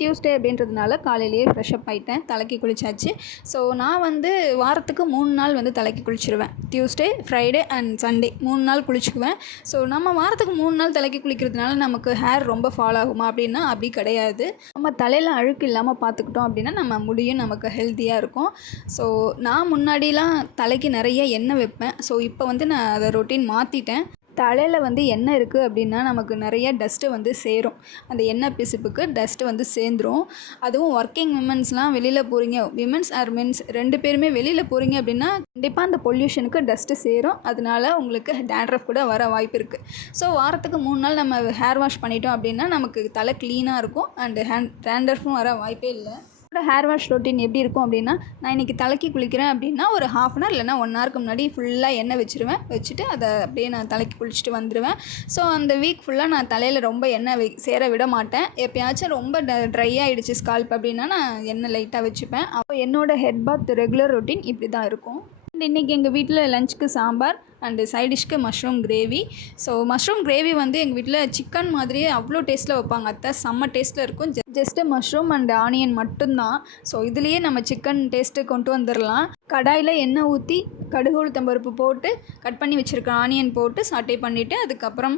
Tuesday அப்படின்றதுனால காலையிலேயே fresh up ஆகிட்டேன், தலைக்கு குளிச்சாச்சு. ஸோ நான் வந்து வாரத்துக்கு 3 நாள் வந்து தலைக்கு குளிச்சிருவேன். டியூஸ்டே, ஃப்ரைடே அண்ட் சண்டே 3 நாள் குளிச்சுக்குவேன். ஸோ நம்ம வாரத்துக்கு 3 நாள் தலைக்கு குளிக்கிறதுனால நமக்கு ஹேர் ரொம்ப ஃபால் ஆகுமா அப்படின்னா அப்படி கிடையாது. நம்ம தலையில் அழுக்கு இல்லாமல் பார்த்துக்கிட்டோம் அப்படின்னா நம்ம முடியும் நமக்கு ஹெல்த்தியாக இருக்கும். ஸோ நான் முன்னாடிலாம் தலைக்கு நிறைய எண்ணெய் வைப்பேன். ஸோ இப்போ வந்து நான் அதை ரொட்டீன் மாற்றிட்டேன். தலையில் வந்து எண்ணெய் இருக்குது அப்படின்னா நமக்கு நிறைய டஸ்ட்டு வந்து சேரும். அந்த எண்ணெய் பிசுப்புக்கு டஸ்ட்டு வந்து சேர்ந்துரும். அதுவும் ஒர்க்கிங் விமன்ஸ்லாம் வெளியில் போகிறீங்க, விமன்ஸ் ஆர் மென்ஸ் 2 பேருமே வெளியில் போகிறீங்க அப்படின்னா கண்டிப்பாக அந்த பொல்யூஷனுக்கு டஸ்ட்டு சேரும். அதனால உங்களுக்கு டேண்ட்ரஃப் கூட வர வாய்ப்பு இருக்குது. ஸோ வாரத்துக்கு 3 நாள் நம்ம ஹேர் வாஷ் பண்ணிட்டோம் அப்படின்னா நமக்கு தலை க்ளீனாக இருக்கும் அண்டு டேண்ட்ரஃபும் வர வாய்ப்பே இல்லை. ஹேர் வாஷ் ரொட்டீன் எப்படி இருக்கும் அப்படின்னா, நான் இன்றைக்கி தலைக்கு குளிக்கிறேன் அப்படின்னா ஒரு 1/2 அன் இல்லைனா 1 ஹவருக்கு முன்னாடி ஃபுல்லாக எண்ணெய் வச்சுட்டு அதை அப்படியே நான் தலைக்கு குளிச்சுட்டு வந்துடுவேன். ஸோ அந்த வீக் ஃபுல்லாக நான் தலையில் ரொம்ப எண்ணெய் சேர விட மாட்டேன். எப்போயாச்சும் ரொம்ப ட்ரை ஆகிடுச்சு ஸ்கால்ப் அப்படின்னா நான் எண்ணெய் லைட்டாக வச்சுப்பேன். அப்போ என்னோடய ஹெட் பாத் ரெகுலர் ரொட்டீன் இப்படி தான் இருக்கும். இன்றைக்கி எங்கள் வீட்டில் லஞ்சுக்கு சாம்பார் அண்டு சைட் டிஷ்க்கு mushroom gravy. So mushroom gravy வந்து எங்கள் வீட்டில் சிக்கன் மாதிரியே அவ்வளோ டேஸ்ட்டில் வைப்பாங்க அத்தை, செம்ம டேஸ்ட்டில் இருக்கும். ஜஸ்ட்டு மஷ்ரூம் அண்ட் ஆனியன் மட்டும்தான். ஸோ இதுலேயே நம்ம சிக்கன் டேஸ்ட்டு கொண்டு வந்துடலாம். கடாயில் எண்ணெய் ஊற்றி கடுகு உளுத்தம்பருப்பு போட்டு கட் பண்ணி வச்சுருக்க ஆனியன் போட்டு சாட்டே பண்ணிவிட்டு அதுக்கப்புறம்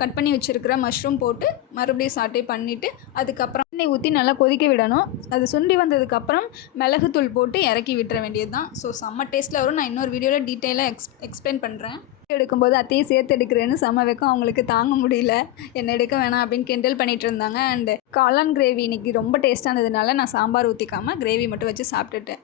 கட் பண்ணி வச்சுருக்கிற மஷ்ரூம் போட்டு மறுபடியும் சாட்டே பண்ணிவிட்டு அதுக்கப்புறம் எண்ணெய் ஊற்றி நல்லா கொதிக்க விடணும். அது சுண்டி வந்ததுக்கப்புறம் மிளகுத்தூள் போட்டு இறக்கி விட்டுற வேண்டியது தான். ஸோ செம்ம டேஸ்ட்டில் வரும். நான் இன்னொரு வீடியோவில் டீட்டெயிலாக எக்ஸ்பிளைன் பண்ணுறேன். எடுக்கும்போது அத்தையும் சேர்த்து எடுக்கிறேன்னு செம்ம வைக்கும், அவங்களுக்கு தாங்க முடியல, என்ன எடுக்க வேணாம் அப்படின்னு கிண்டல் பண்ணிகிட்டு இருந்தாங்க. அண்டு காளான் கிரேவி இன்றைக்கி ரொம்ப டேஸ்ட்டானதுனால நான் சாம்பார் ஊற்றிக்காமல் கிரேவி மட்டும் வச்சு சாப்பிட்டுட்டேன்.